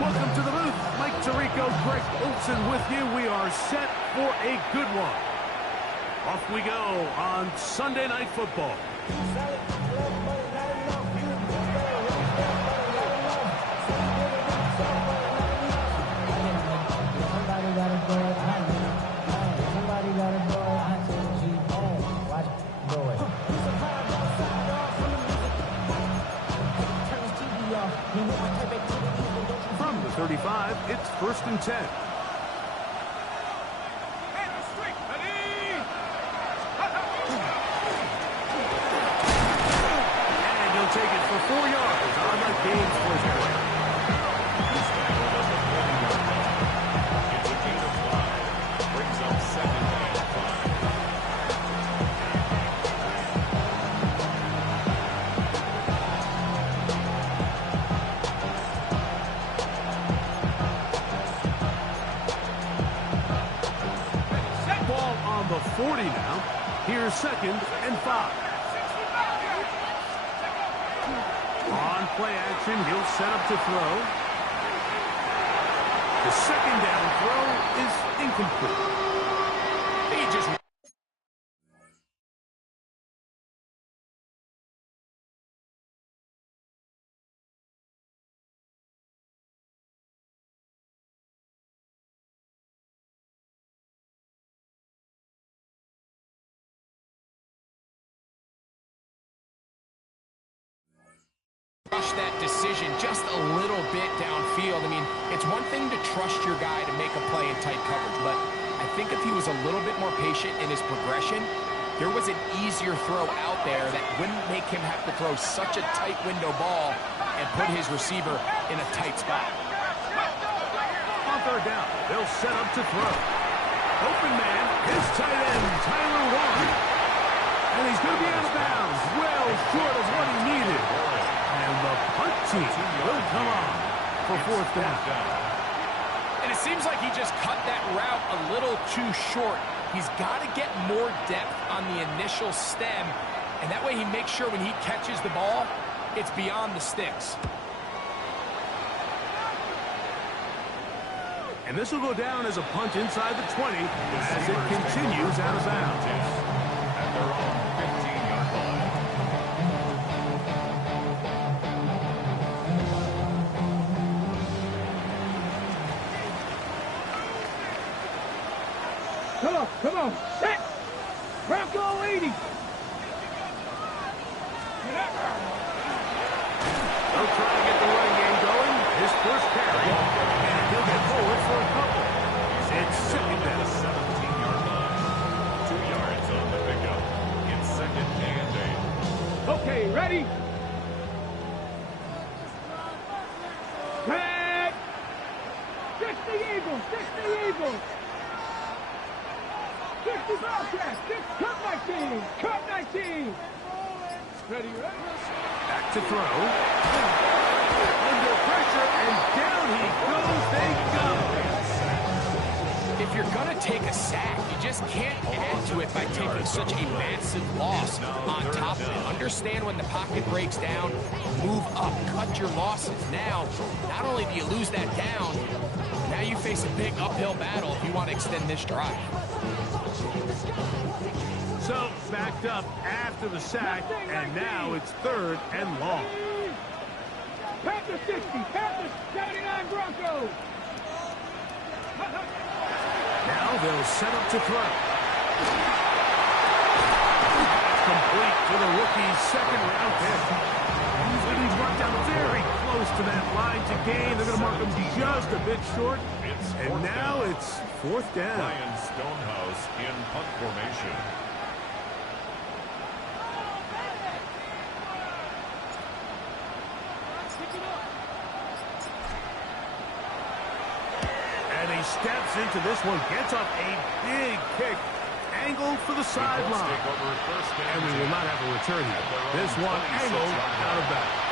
Welcome to the booth. Mike Tirico, Greg Olson with you. We are set for a good one. Off we go on Sunday Night Football. From the 35, it's 1st and 10. And he'll take it for 4 yards on the game's first play. It's a gain of 5. Brings up 2nd and 5. Ball on the 40 now. Here's 2nd and 5. On play action, he'll set up to throw. The 2nd down throw is incomplete. He just... Rush that decision just a little bit downfield. I mean, it's one thing to trust your guy to make a play in tight coverage, but I think if he was a little bit more patient in his progression, there was an easier throw out there that wouldn't make him have to throw such a tight window ball and put his receiver in a tight spot. On 3rd down, they'll set up to throw. Open man, his tight end, Tyler Warren. And he's going to be out of bounds, well short of what he needed. And the punt team will come on for 4th down. And it seems like he just cut that route a little too short. He's got to get more depth on the initial stem, and that way he makes sure when he catches the ball, it's beyond the sticks. And this will go down as a punt inside the 20 as it continues out of bounds. At their own 15-yard line. Come on, set! Bronco 80! They'll try to get the running game going. His first carry, and he'll get forward for a couple. It's 2nd down. 17-yard line. 2 yards on the pickup. It's 2nd and 8. Okay, ready? Red! 60 Eagles! 60 Eagles! 60 Bobcats! Cut 19! Cut 19! Ready, ready? Back to throw. Under pressure, and down he goes. They go. If you're going to take a sack, you just can't add to it by taking such a massive loss on top of it. Understand when the pocket breaks down, move up, cut your losses. Now, not only do you lose that down, now you face a big uphill battle if you want to extend this drive. So, backed up after the sack, and now it's 3rd and long. Panthers 60, Panthers 79 Broncos! Now they'll set up to throw. Complete to the rookie's 2nd-round pick. And he's marked down very close to that line to gain. They're going to mark him just a bit short. And now it's 4th down. Ryan Stonehouse in punt formation. And he steps into this one, gets up a big kick, angled for the sideline. And we will not have a return here. This one angled out of bounds.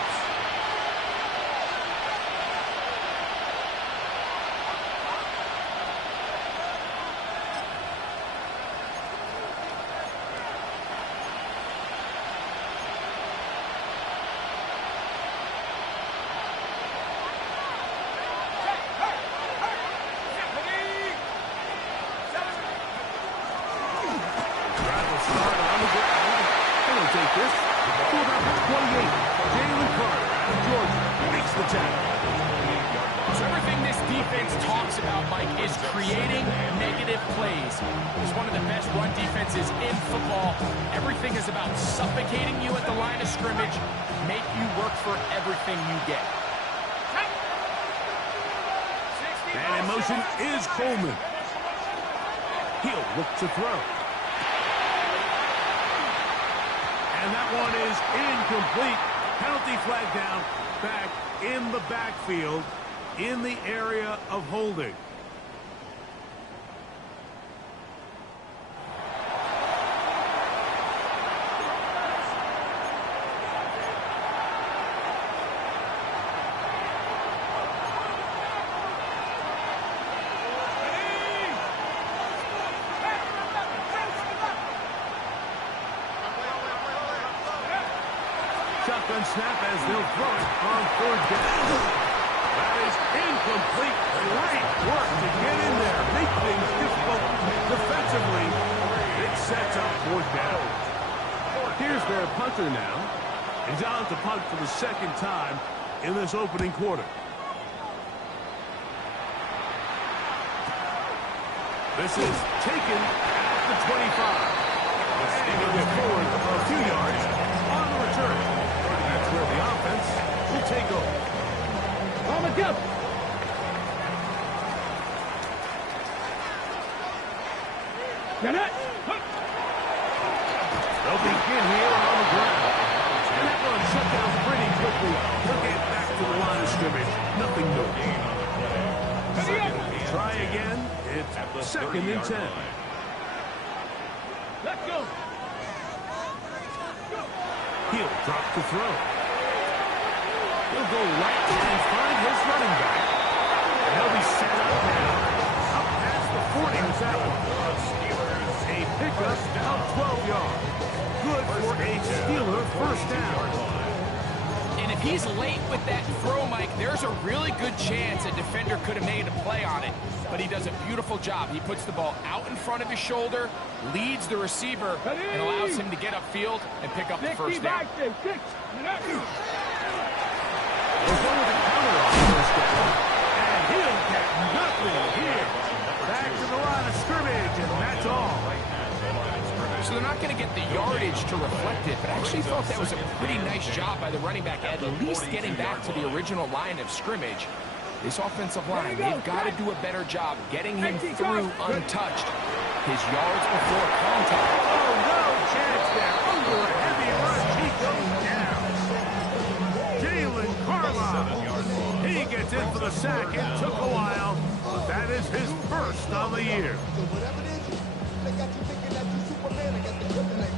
take this to about the 28. Jalen Carter of Georgia makes the tackle. So everything this defense talks about, Mike, is creating negative plays. It's one of the best run defenses in football. Everything is about suffocating you at the line of scrimmage, make you work for everything you get. And in motion is Coleman. He'll look to throw. And that one is incomplete. Penalty flag down, back in the backfield, in the area of holding. Shotgun snap as they'll throw it on third down. That is incomplete. Great work to get in there. Make things difficult defensively. It sets up fourth down. Here's their punter now. He's on to punt for the second time in this opening quarter. This is taken at the 25. And he'll get forward a few yards on the return. That's where the offense will take over. On the jump. Get it. They'll begin here on the ground. And that one shut down pretty quickly. He'll get back to the line of scrimmage. Nothing new. Try again. It's second and 10. Let's go. He'll drop to throw. He'll go right and find his running back. And he'll be set up now. Up past the 40 is that one. A pickup of 12 yards. Good for a Steeler first down. And if he's late with that throw, Mike, there's a really good chance a defender could have made a play on it. But he does a beautiful job. He puts the ball out in front of his shoulder, leads the receiver, and allows him to get upfield and pick up the first down. There's one with a counter on first down. And he'll get nothing here. Back to the line of scrimmage, and that's all. So they're not going to get the yardage to reflect it, but I actually thought that was a pretty nice job by the running back, at least getting back to the original line of scrimmage. This offensive line, they've got to do a better job getting him through untouched. His yards before contact. Oh, no chance there. Under a heavy rush, he goes down. Jalen Carter. He gets in for the sack. It took a while, but that is his first on the year. So whatever it is, they got you thinking that you Superman against the kryptonite.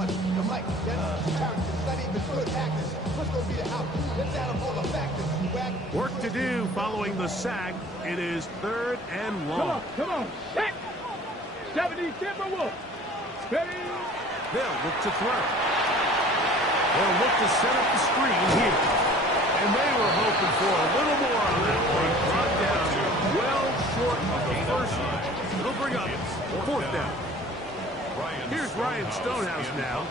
The mic, that's characters, not even good actors. What's going to be the outcome? Let's add up all the factors. Work to do following the sack. It is third and long. Come on. Set. 70 Timberwolves. Ready. They'll look to throw. They'll look to set up the screen here. And they were hoping for a little more on that one. Brought down well short of the first. It'll bring up fourth down. Here's Ryan Stonehouse now.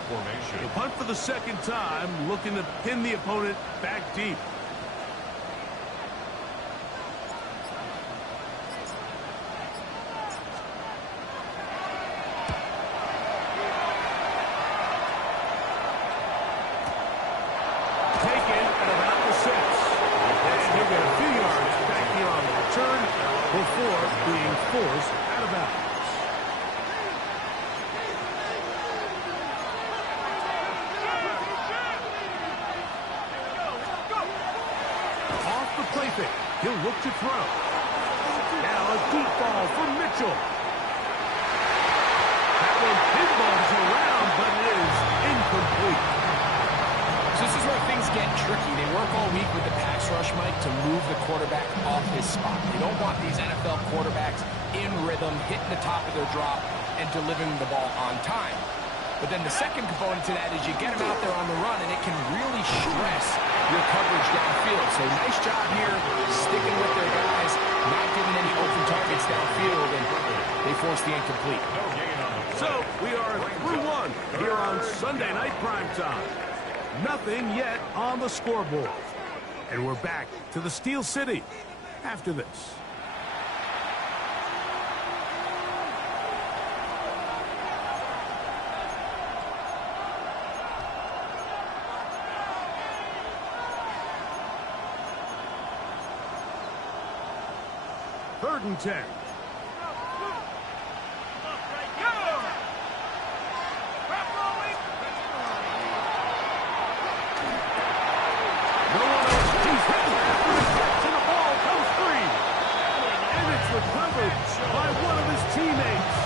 He'll punt for the second time, looking to pin the opponent back deep. Taken at about the 6. And he'll get a few yards back here on the return before being forced out of bounds. Off the play fake. He'll look to throw. Now a deep ball for Mitchell. That one pinballs around, but it is incomplete. So this is where things get tricky. They work all week with the pass rush, Mike, to move the quarterback off his spot. They don't want these NFL quarterbacks in rhythm, hitting the top of their drop, and delivering the ball on time. But then the second component to that is you get them out there on the run, and it can really stress your coverage downfield. So nice job here, sticking with their guys, not giving any open targets downfield, and they force the incomplete. So we are through one. here on Sunday Night Primetime. Nothing yet on the scoreboard. And we're back to the Steel City after this. Third and 10. Recovered by one of his teammates.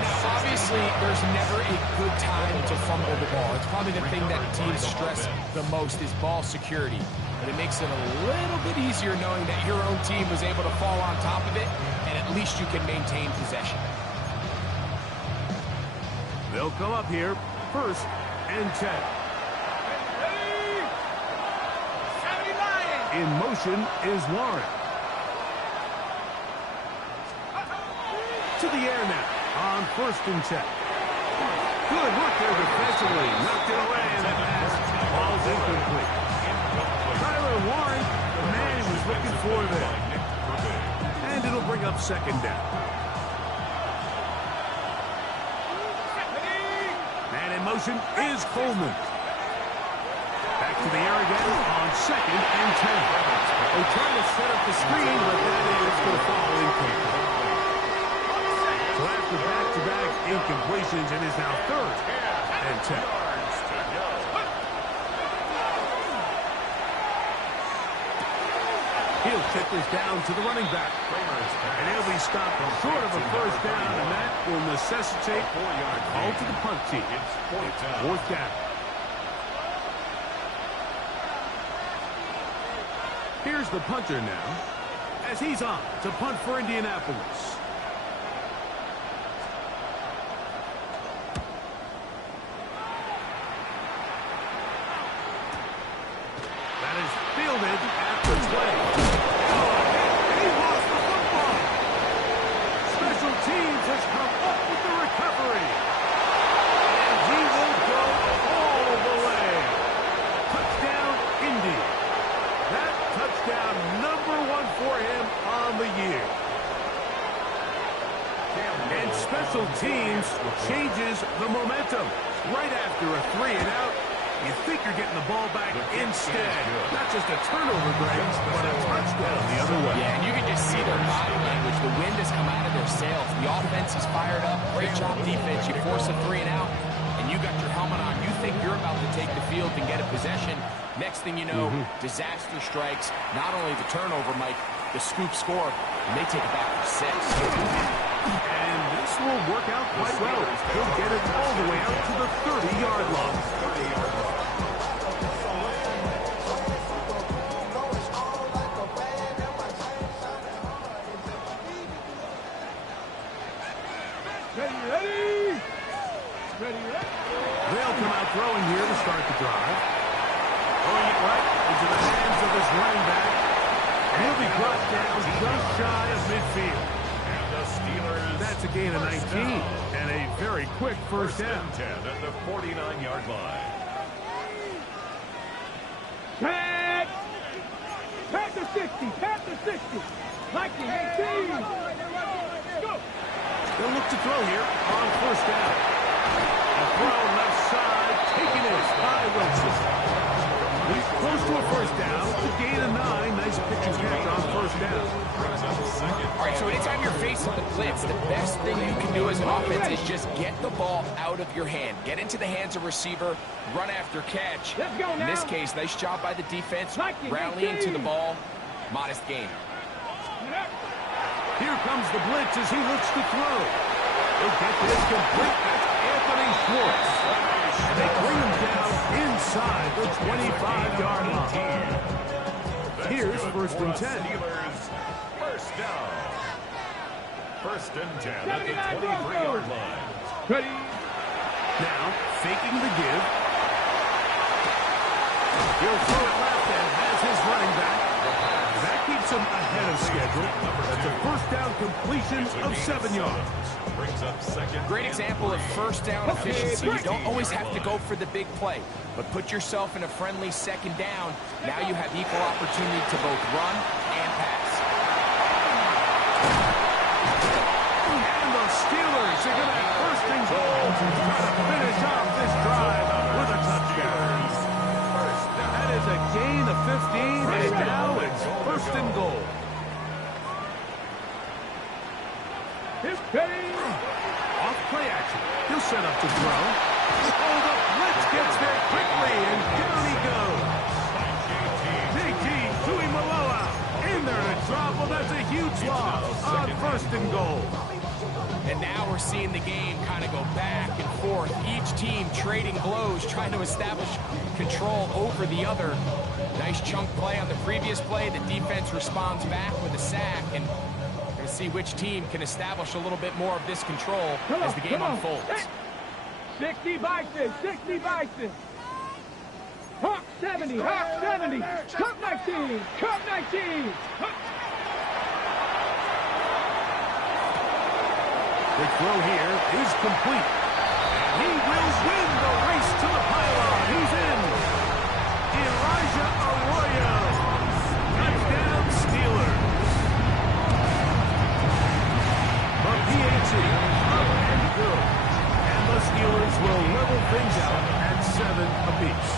Now, obviously, there's never a good time to fumble the ball. It's probably the thing that teams stress the most is ball security. But it makes it a little bit easier knowing that your own team was able to fall on top of it, and at least you can maintain possession. They'll come up here, first and 10. In motion is Warren. To the air now on first and 10. Good work there defensively. Knocked it away, and that pass falls incomplete. Tyler Warren, the man he was looking for there. And it'll bring up second down. And in motion is Coleman. Back to the air again on second and 10. They try to set up the screen, but that is going to fall incomplete. So after back-to-back incompletions, it is now third and 10. He'll kick this down to the running back. And he'll be stopped short of a first down, and that will necessitate a call to the punt team. Fourth down. Here's the punter now, as he's on to punt for Indianapolis. That is fielded at the 20. He lost the football. Special teams has come up with the recovery. And he will go all the way. Touchdown, Indy. That touchdown number 1 for him on the year. And special teams changes the momentum. Right after a 3 and out, you think you're getting the ball back instead. Not just a turnover, Greg, but a touchdown the other way. Yeah, and you can just see their body language. The wind has come out of their sails. The offense is fired up. Great job defense. You force a 3 and out, and you got your helmet on. You think you're about to take the field and get a possession. Next thing you know, disaster strikes. Not only the turnover, Mike, the scoop score, and they take it back for 6. And this will work out quite well. He'll get it all the way out to the 30-yard line. They'll come out throwing here to start the drive. Throwing it right into the hands of his running back. And he'll be brought down just shy of midfield. And the Steelers. That's a gain of 19 and a very quick first down. 10 at the 49-yard line. Pat! Pat to 60! Pat to 60! Mikey, 18! Go! They'll look to throw here on first down. A throw left side, taken in by Wilson. He's close to a first down. It's a gain of 9. Nice pitch and catch on first down. All right, so anytime you're facing the blitz, the best thing you can do as an offense is just get the ball out of your hand. Get into the hands of receiver, run after catch. Let's go now. In this case, nice job by the defense, rallying to the ball. Modest gain. Here comes the blitz as he looks to throw. He'll get this complete. That's Anthony Schwartz. And they bring him down inside the 25-yard line. Here's first and 10. Steelers first down. First and 10 at the 23-yard line. Ready? Now, faking the give. He'll throw it left and has his running back. That keeps him ahead of schedule. That's a first down completion of 7 yards. Brings up second. Great example of first down efficiency. You don't always have to go for the big play, but put yourself in a friendly second down. Now you have equal opportunity to both run and pass. And the Steelers are going to have first and goal to try to finish off this drive with a touchdown. That is a gain of 15, and now it's first and goal. His pain. Off play action. He'll set up to throw. Oh, the blitz gets there quickly, and down he goes. JT Tuimoloau in there to drop. Well, that's a huge loss on first and goal. And now we're seeing the game kind of go back and forth. Each team trading blows, trying to establish control over the other. Nice chunk play on the previous play. The defense responds back with a sack, and we're going to see which team can establish a little bit more of this control as the game unfolds. 60 Bison, 60 Bison. Hawk 70, Hawk 70. Cup 19, Cup 19. The throw here is complete. He will win the race to the pylon. He's in. Elijah Arroyo. Touchdown Steelers. The PAT up and good. And the Steelers will level things out at 7 apiece.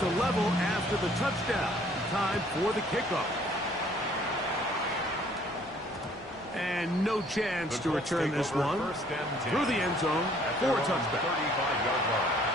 To level after the touchdown. Time for the kickoff. And no chance to return this one. Through the end zone for a touchback. 35-yard line.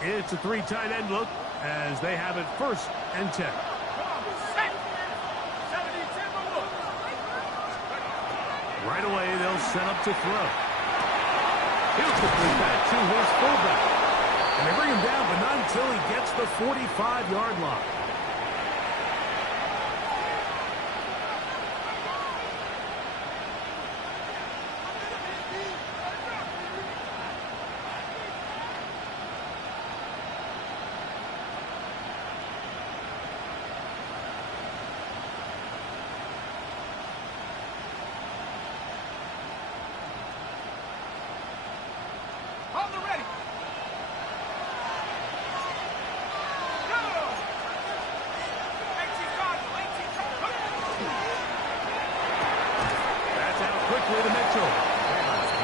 It's a 3 tight end look as they have it first and 10. Right away, they'll set up to throw. He'll complete that to his fullback. And they bring him down, but not until he gets the 45-yard line.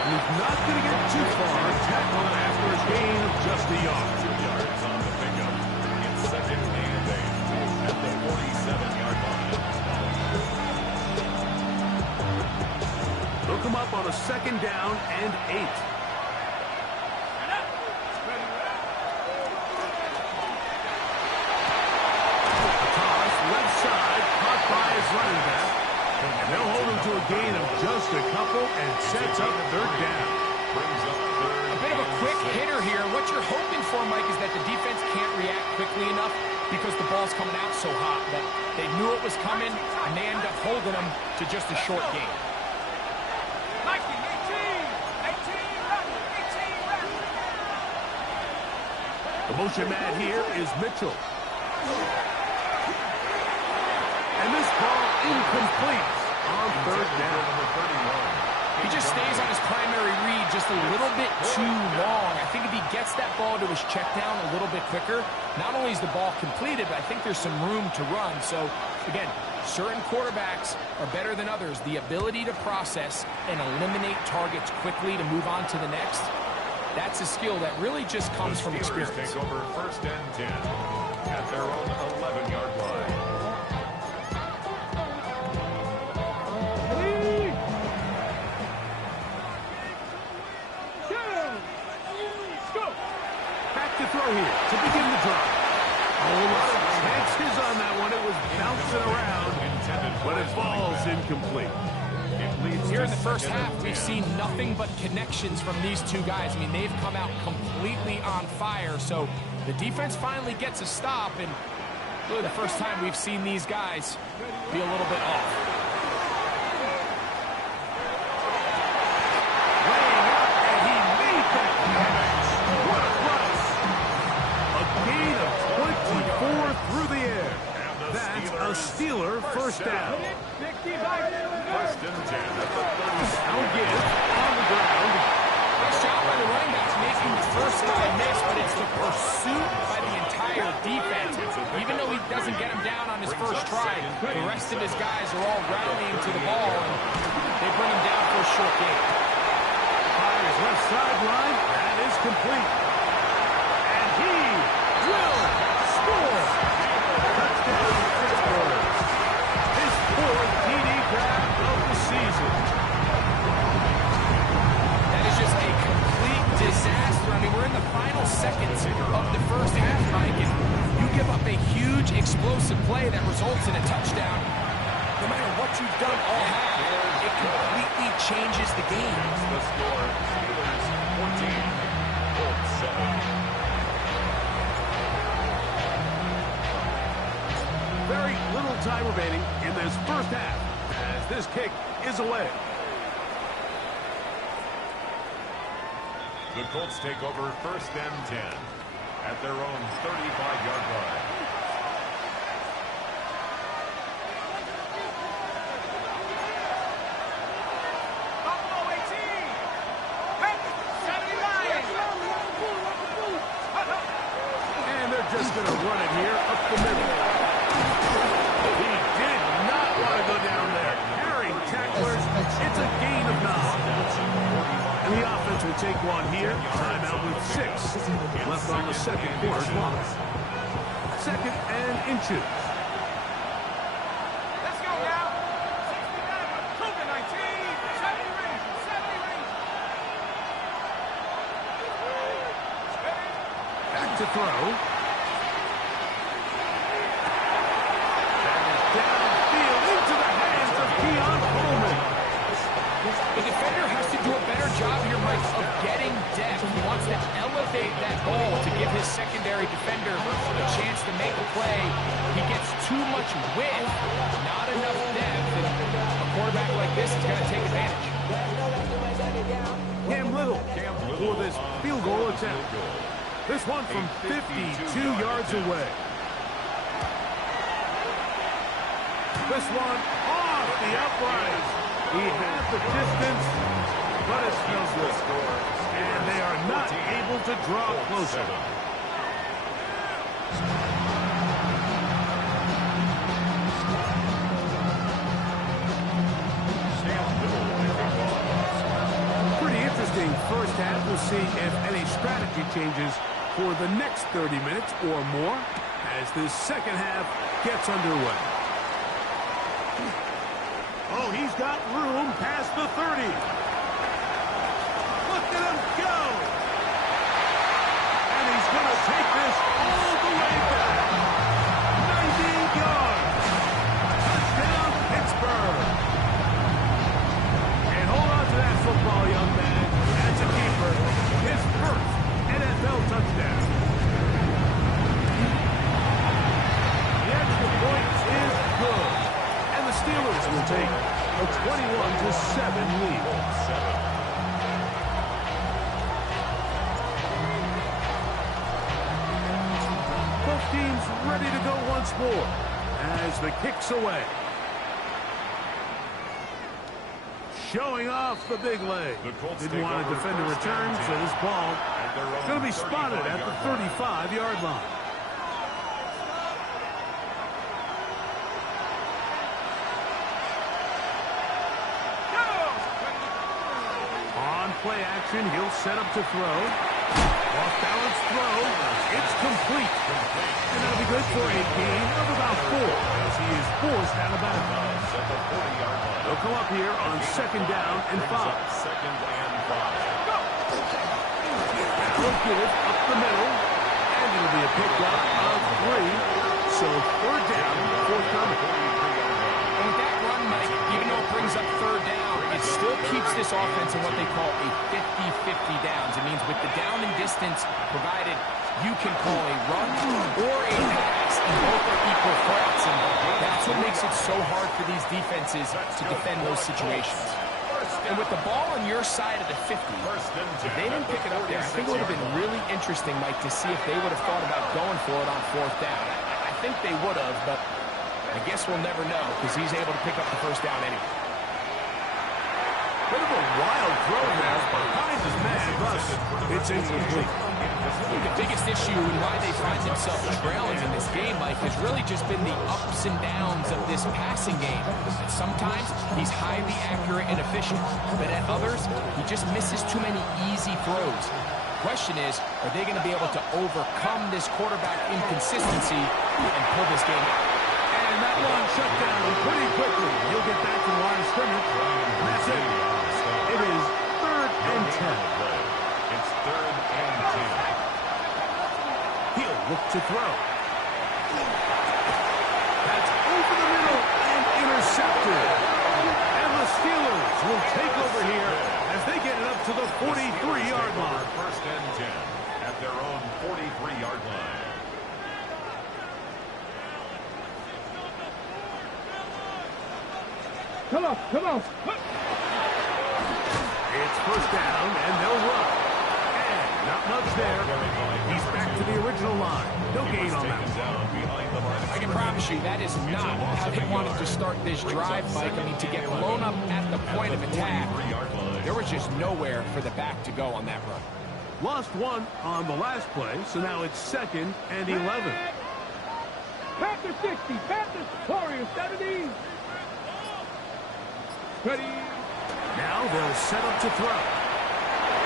He's not going to get too far. Tackled after a gain of just a yard. 2 yards on the pickup. It's second and 8 at the 47-yard line. They'll come up on a second down and 8. Toss left side, caught by his running back. And they'll hold him to a gain of just a couple and sets up third down. A bit of a quick hitter here. What you're hoping for, Mike, is that the defense can't react quickly enough because the ball's coming out so hot. But they knew it was coming, and they end up holding them to just a short gain. The motion man here is Mitchell. And this ball incomplete on third down. He just stays on his primary read just a little bit too long. I think if he gets that ball to his check down a little bit quicker, not only is the ball completed, but I think there's some room to run. So, again, certain quarterbacks are better than others. The ability to process and eliminate targets quickly to move on to the next, that's a skill that really just comes from experience. Take over first and 10 at their own 11-yard line. Go! to throw here to begin the drive. A whole lot of chances on that one. It was bouncing around, but it falls incomplete. Here in the first half, we've seen nothing but connections from these two guys. I mean, they've come out completely on fire, so the defense finally gets a stop, and really the first time we've seen these guys be a little bit off. Laying up, and he made that catch. What a rush. A gain of 24 through the air. That's a Steeler first down. First and 10 at the 30. Now give on the ground. Nice job by the running backs making the first guy miss, but it's the pursuit by the entire defense. Even though he doesn't get him down on his first try, the rest of his guys are all rallying to the ball, and they bring him down for a short gain. Fires left sideline. That is complete. And he will score. Touchdown, Pittsburgh. His fourth TD grab of the season. That is just a complete disaster. I mean, we're in the final seconds of the first half, Mike, and you give up a huge explosive play that results in a touchdown. No matter what you've done all half, it completely changes the game. The score, Steelers 14, Colts 7. Very little time remaining in this first half as this kick is away. The Colts take over first and 10 at their own 35-yard line. And they're just going to run it here up the middle. He did not want to go down there. Carrying tacklers, it's a gain of 9. And the offense will take one here. Timeout with 6 left on the second quarter clock. Second and inches. Let's go now. 69, Cougar 19, 70 range, 70 range. Back to throw. Downfield into the hands of Keon Coleman. The defender has to do a better job here, Mike, of getting depth. He wants to elevate that ball to give his secondary defender a chance to make a play. He gets too much width, not enough depth, and a quarterback like this is going to take advantage. Cam Little for this field goal attempt. This one from 52 yards away. This one off the upright. He had the distance, but it's no good. And they are not able to draw closer. Pretty interesting first half. We'll see if any strategy changes for the next 30 minutes or more as this second half gets underway. Oh, he's got room past the 30. Look at him go. And he's going to take this all the way back. 90 yards. Touchdown, Pittsburgh. And hold on to that football, young man. That's a keeper. His first NFL touchdown. The extra point is good. And the Steelers will take a 21-7 lead. Both teams ready to go once more as the kick's away. Showing off the big leg. Didn't want to defend a return, so this ball is going to be spotted at the 35-yard line. Play action, he'll set up to throw. Off balance throw. It's complete. And that'll be good for a gain of about 4 as he is forced out of bounds. They'll come up here on second down and 5. Second and 5. That'll give up the middle. pickup of 3. So 3rd down, forthcoming. And with that run, Mike, even though it brings up 3rd down, it still keeps this offense in what they call a 50-50 downs. It means with the down and distance provided, you can call a run or a pass, and both are equal threats. And that's what makes it so hard for these defenses to defend those situations. And with the ball on your side of the 50, if they didn't pick it up there, I think it would have been really interesting, Mike, to see if they would have thought about going for it on 4th down. I think they would have, but I guess we'll never know because he's able to pick up the 1st down anyway. Bit of a wild throw there behind his man, thus it's incomplete. The biggest issue and why they find themselves trailing in this game, Mike, has really just been the ups and downs of this passing game. Sometimes he's highly accurate and efficient, but at others, he just misses too many easy throws. The question is, are they going to be able to overcome this quarterback inconsistency and pull this game out? And that one shut down pretty quickly. He'll get back to the line of scrimmage. And that's it. It is 3rd and 10. It's 3rd and 10. He'll look to throw. That's over the middle and intercepted. And the Steelers will take over here as they get it up to the 43-yard line. 1st and 10 at their own 43-yard line. Come on, come on. It's 1st down, and they'll run. And not much there. He's back to the original line. No gain on that one. I can promise you that is not how they wanted to start this drive, Mike. I mean, to get blown up at the point of attack, there was just nowhere for the back to go on that run. Lost 1 on the last play, so now it's 2nd and 11. Panthers 60, Panthers, Warriors 70. Ready. Now they'll set up to throw.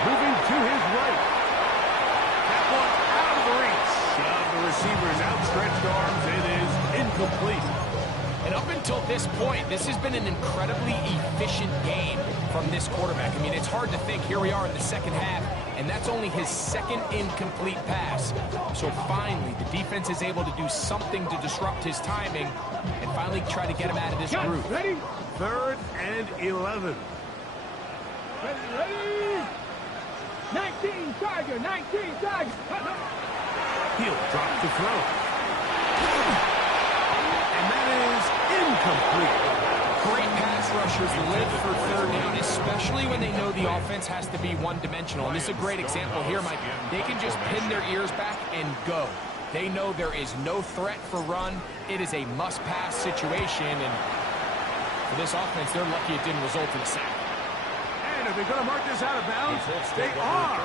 Moving to his right. That one out of the reach of the receiver's outstretched arms. It is incomplete. And up until this point, this has been an incredibly efficient game from this quarterback. I mean, it's hard to think here we are in the 2nd half, and that's only his 2nd incomplete pass. So finally, the defense is able to do something to disrupt his timing and finally try to get him out of this groove. Ready? 3rd and 11. Ready, ready. 19, Tiger, 19, Tiger. He'll drop to throw. And that is incomplete. Great pass rushers live for 3rd down, especially when they know the offense has to be one-dimensional. And this is a great example here, Mike. They can just pin their ears back and go. They know there is no threat for run. It is a must-pass situation, and for this offense, they're lucky it didn't result in a sack. And are they going to mark this out of bounds? They are.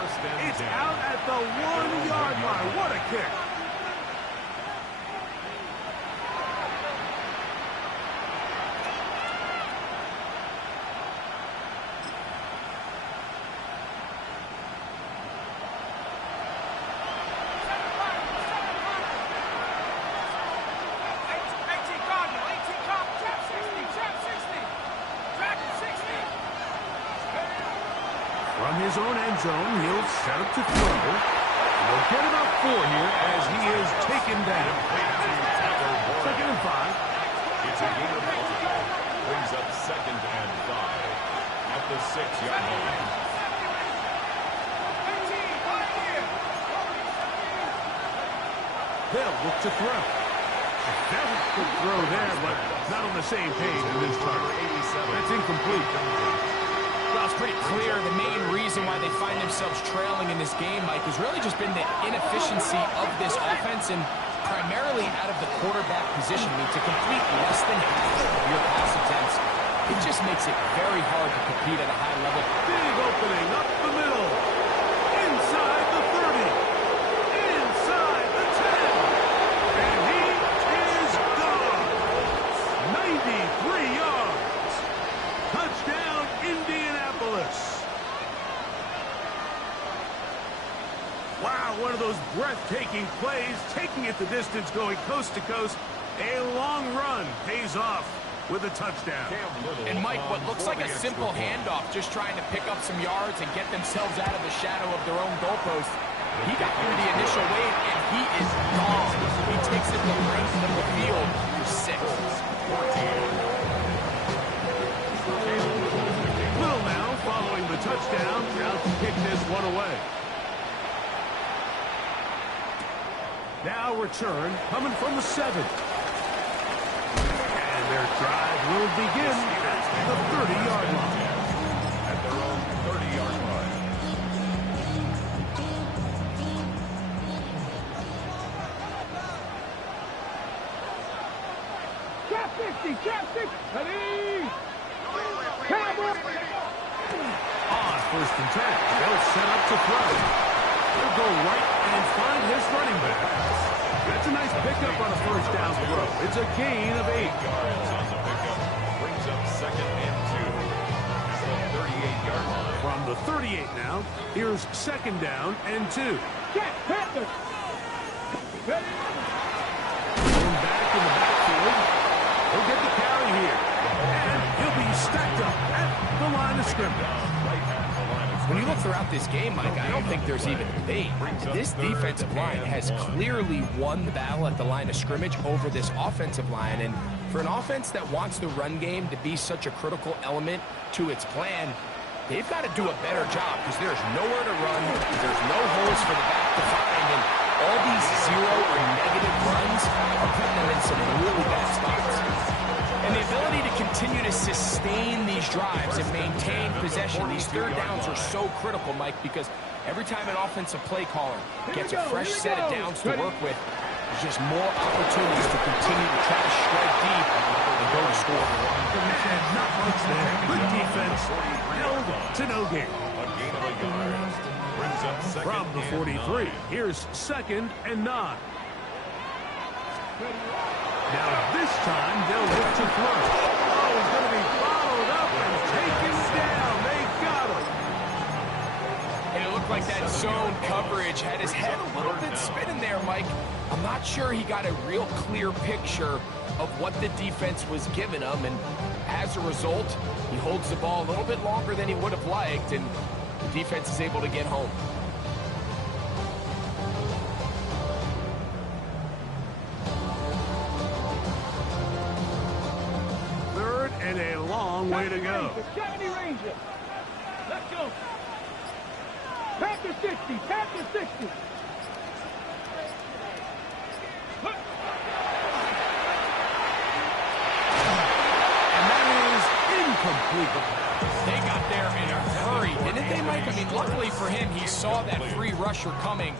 It's out at the 1-yard line. What a kick. From his own end zone, he'll set up to throw. He'll get about 4 here as he is taken down. 2nd and 5. It's a gain of 8. Brings up 2nd and 5 at the 6-yard line. They'll look to throw. That was a good throw there, but not on the same page with his target. That's incomplete. Well, it's pretty clear the main reason why they find themselves trailing in this game, Mike, has really just been the inefficiency of this offense and primarily out of the quarterback position. I mean, to complete less than half of your pass attempts, it just makes it very hard to compete at a high level. Big opening up the middle. Inside the 30. Inside the 10. And he is gone. 93 yards. Touchdown, Indianapolis. Wow, one of those breathtaking plays, taking it the distance, going coast to coast. A long run pays off with a touchdown. And Mike, what looks like a simple handoff, just trying to pick up some yards and get themselves out of the shadow of their own goalpost. He got through the initial wave, and he is one away. Now return coming from the 7. And their drive will begin at the 30-yard line. At their own 30-yard line. Trap 60, trap 60. Ready? Cowboy. On 1st and 10, they'll set up to throw. He'll go right and find his running back. That's a nice pickup on a 1st down throw. It's a gain of 8. Yards on the pickup. Brings up 2nd and 2. At the 38-yard line. From the 38 now, here's 2nd down and 2. Jack Panther. Ready? Going back in the backfield. He'll get the carry here. And he'll be stacked up at the line of scrimmage. When you look throughout this game, Mike, I don't think there's even debate. This defensive line has clearly won the battle at the line of scrimmage over this offensive line. And for an offense that wants the run game to be such a critical element to its plan, they've got to do a better job because there's nowhere to run. There's no holes for the back to find. And all these 0 or negative runs are putting them in some really bad spots. And the ability to continue to sustain these drives and maintain possession, these 3rd downs are so critical, Mike, because every time an offensive play caller gets a fresh set of downs to work with, there's just more opportunities to continue to try to strike deep and go to score. And not much there. Good defense. Held to no gain. A gain of a yard. Brings up 2nd From the 43, here's 2nd and 9. Now this time they'll look to throw. Oh, he's going to be followed up and taken down. They got him. And it looked like that zone coverage had his head a little bit spinning there, Mike. I'm not sure he got a real clear picture of what the defense was giving him, and as a result, he holds the ball a little bit longer than he would have liked, and the defense is able to get home. And a long way to go. 70 Ranger. Let's go. Panther 60, Panther 60. And that is incomplete. They got there in a hurry, didn't they, Mike? I mean, luckily for him, he saw that free rusher coming,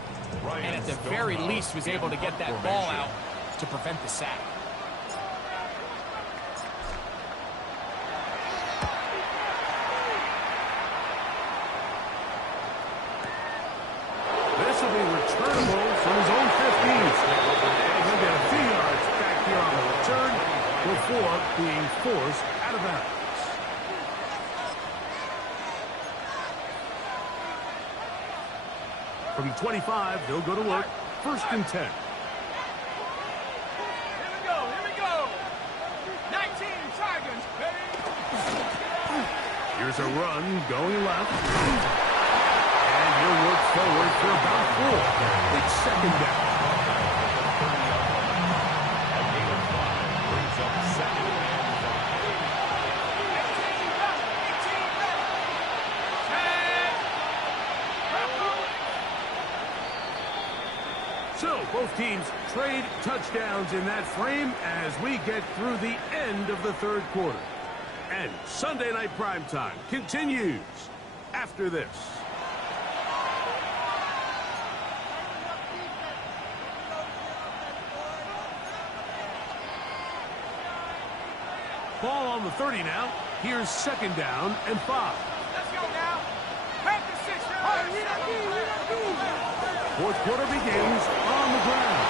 and at the very least was able to get that ball out to prevent the sack. Before being forced out of bounds. From 25, they'll go to work. 1st and 10. Here we go. 19 Tigers, baby. Here's a run going left. And he'll work forward for about 4. It's 2nd down. So, both teams trade touchdowns in that frame as we get through the end of the 3rd quarter. And Sunday Night Primetime continues after this. Ball on the 30 now. Here's 2nd down and 5. Let's go now. Panther 60. 4th quarter begins on the ground.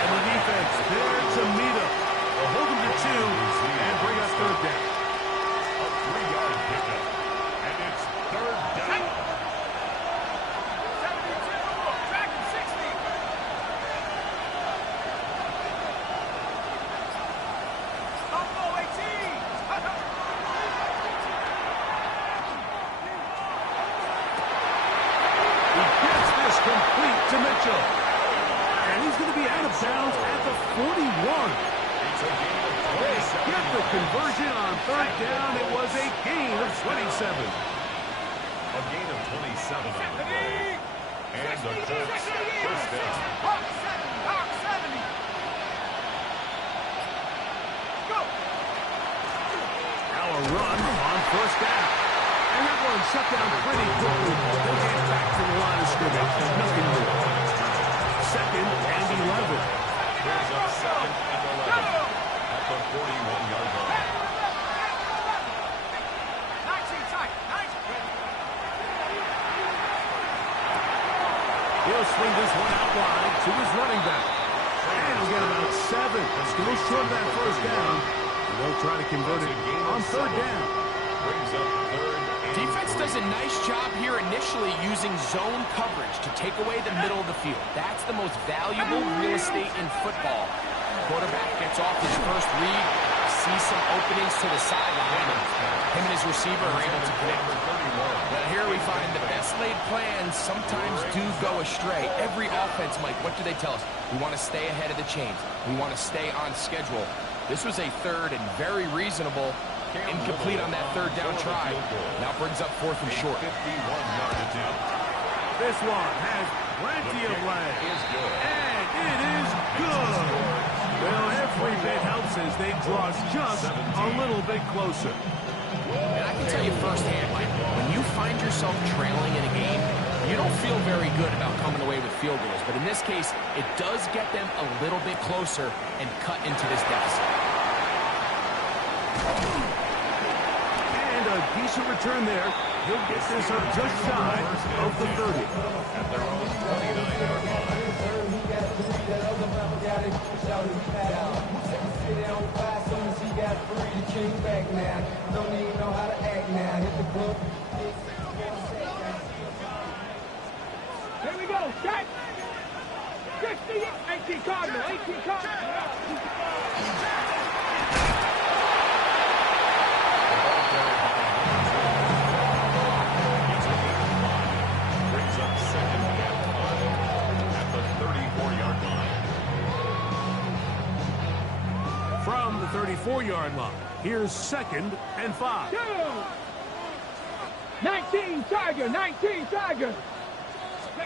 And the defense there to meet up. They'll hold them to 2 and bring us 3rd down. A 3-yard pickup. And it's 3rd down. 72. Tracking 60. Buffalo 18. Complete to Mitchell. And he's going to be out of bounds at the 41. They get the conversion on 3rd down. It was a gain of 27. A gain of 27 on the play. And the Colts first down. Now a run on first down. And that one shut down pretty quickly. They'll get back to the line of scrimmage. Nothing more. Second and 11. Brings up second and 11 at the 41-yard line. He'll swing this one out wide to his running back. And he'll get about 7. Still short of that first down. And they'll try to convert it on third down. Brings up third. Defense does a nice job here initially using zone coverage to take away the middle of the field. That's the most valuable real estate in football. Quarterback gets off his first read, sees some openings to the sideline, and him and his receiver are able to connect. Well, here we find the best laid plans sometimes do go astray. Every offense, Mike, what do they tell us? We want to stay ahead of the chains. We want to stay on schedule. This was a third and very reasonable. Incomplete on that third down try. Now brings up fourth and short. 51-yard attempt. This one has plenty of legs. And it is good. Well, every bit helps as they draw just a little bit closer. And I can tell you firsthand, Mike, when you find yourself trailing in a game, you don't feel very good about coming away with field goals. But in this case, it does get them a little bit closer and cut into this deficit. And a decent return there. He'll get this up just shy of the 30. At their own 29-yard line. Here we go, set. 60, 18 Cardinal, 18 Cardinal. Brings up second and 5 at the 34-yard line. From the 34-yard line, here's second and 5. 19 Tiger, 19 Tiger. They'll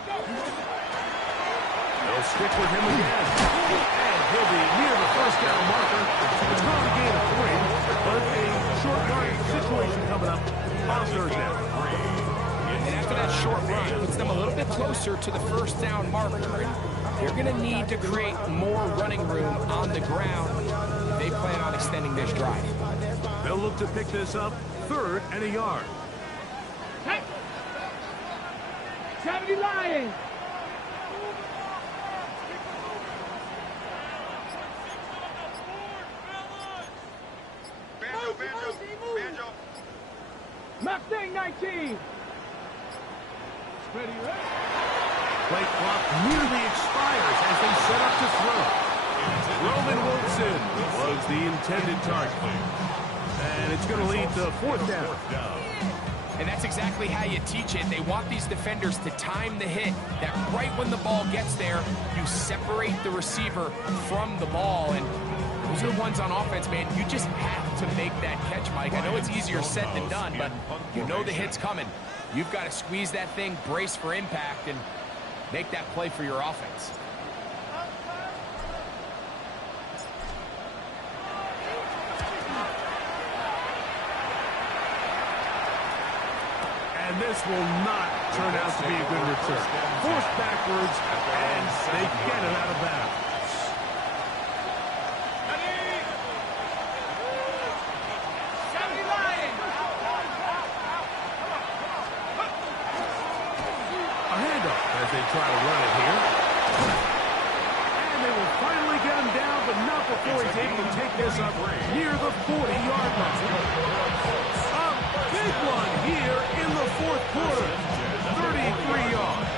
stick with him again. And he'll be near the first down marker. It's not a gain of 3, but a short yardage situation coming up on third down. And after that short run, puts them a little bit closer to the first down marker. They're going to need to create more running room on the ground if they plan on extending this drive. They'll look to pick this up third and a yard. 70 Lions. Banjo. Mustang 19. Ready, ready. Play clock nearly expires as they set up to throw. Roman Wilson was the intended target. And it's going to lead to fourth down. And that's exactly how you teach it. They want these defenders to time the hit, that right when the ball gets there, you separate the receiver from the ball. And those are the ones on offense, man. You just have to make that catch, Mike. I know it's easier said than done, but you know the hit's coming. You've got to squeeze that thing, brace for impact, and make that play for your offense. And this will not turn out to be a good return. Forced backwards, and they get it out of bounds. A handoff as they try to run it here. And they will finally get him down, but not before he's able to take this up near the 40-yard line. Big one here in the fourth quarter. 33 yards.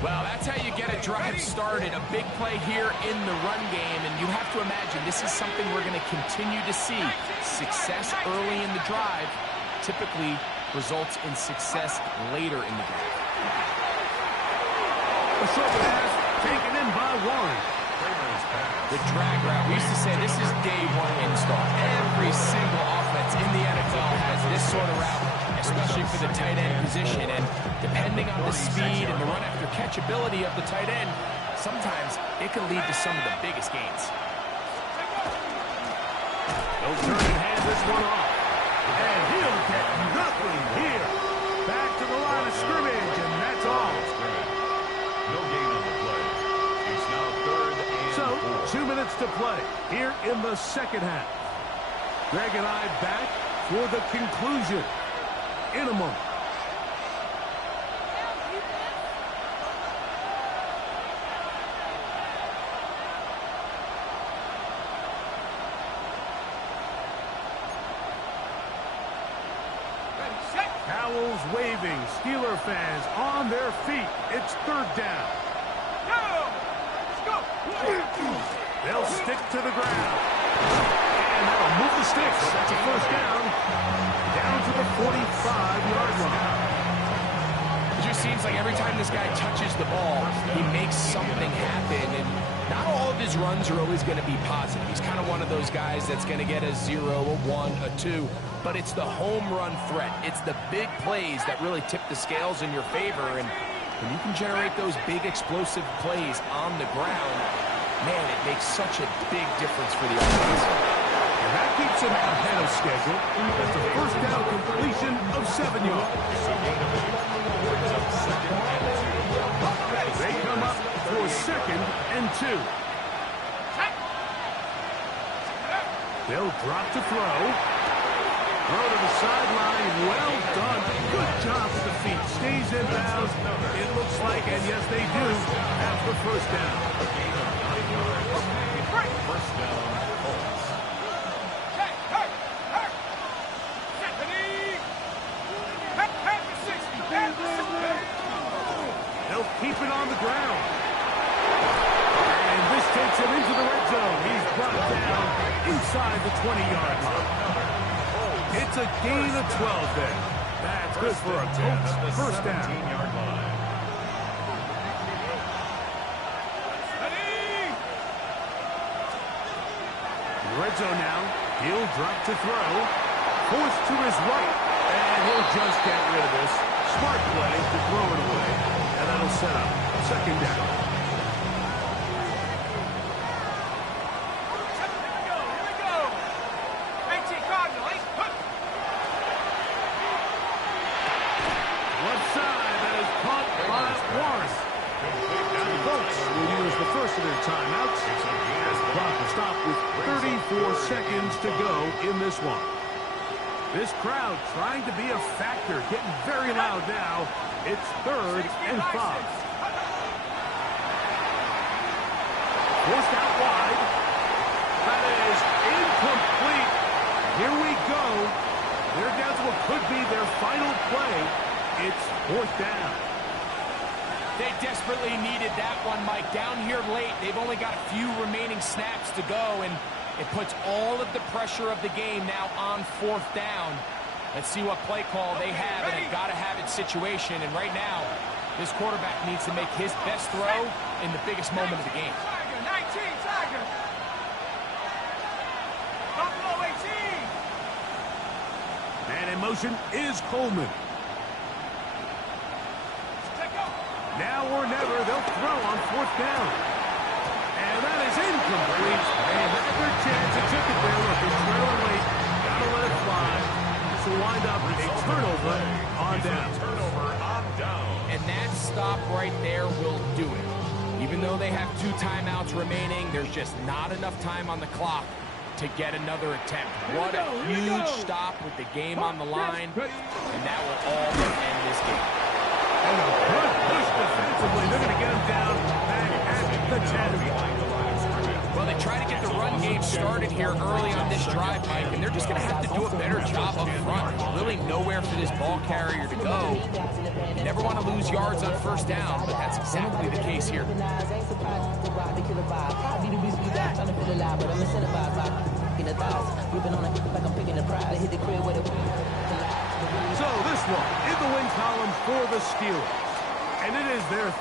Well, that's how you get a drive started. A big play here in the run game. And you have to imagine this is something we're going to continue to see. Success early in the drive typically results in success later in the drive. A short pass taken in by Warren. The drag route. We used to say this is day one install. Every single offense in the NFL has this sort of route, especially for the tight end position. And depending on the speed and the run after catch ability of the tight end, sometimes it can lead to some of the biggest gains. They'll turn and hand this one off. And he'll get nothing here. Back to the line of scrimmage, and that's all. No gain on the play. It's now 3rd and 4. 2 minutes to play here in the second half. Greg and I back for the conclusion in a moment. Towels waving, Steeler fans on their feet. It's 3rd down. They'll stick to the ground. And they'll move the sticks. That's a 1st down. Down to the 45-yard line. It just seems like every time this guy touches the ball, he makes something happen. And not all of his runs are always going to be positive. He's kind of one of those guys that's going to get a 0, a 1, a 2. But it's the home run threat. It's the big plays that really tip the scales in your favor. And when you can generate those big explosive plays on the ground, man, it makes such a big difference for the offense. And that keeps him ahead of schedule. That's a 1st down completion of 7 yards. They come up for 2nd and 2. They'll drop to throw. Throw to the sideline. Well done. Good job with the feet. Stays in bounds. It looks like, and yes, they do, have the 1st down. 1st down, Colts. They'll keep it on the ground. And this takes him into the red zone. He's brought down inside the 20-yard line. It's a gain of 12 there. That's good for a Colts 1st down. 17-yard line. Red zone now. He'll drop to throw. Forced to his right. And he'll just get rid of this. Smart play to throw it away. And that'll set up 2nd down. Left side, that is caught by Warren. The Colts will use the first of their timeouts. As the clock will stop with 34 seconds to go in this one. This crowd trying to be a factor, getting very loud now. It's 3rd and 5. Forced out wide. That is incomplete. Here we go. They're down to what could be their final play. It's 4th down. They desperately needed that one, Mike. Down here late, they've only got a few remaining snaps to go, and it puts all of the pressure of the game now on 4th down. Let's see what play call they have in a gotta-have-it situation. And right now, this quarterback needs to make his best throw in the biggest moment of the game. Man in motion is Coleman. Now or never, they'll throw on 4th down. And that is incomplete. They had their chance. They took it there. Look, they're trailing late. Got to let it fly. This will wind up with a turnover on down. And that stop right there will do it. Even though they have 2 timeouts remaining, there's just not enough time on the clock to get another attempt. What a huge stop with the game on the line. And that will all but end this game. And a good push defensively. They're going to get him down back at the 10. Well, they try to get the run game started here early on this drive, Mike, and they're just going to have to do a better job up front. There's really nowhere for this ball carrier to go. You never want to lose yards on 1st down, but that's exactly the case here. So this one in the win column for the Steelers. And it is their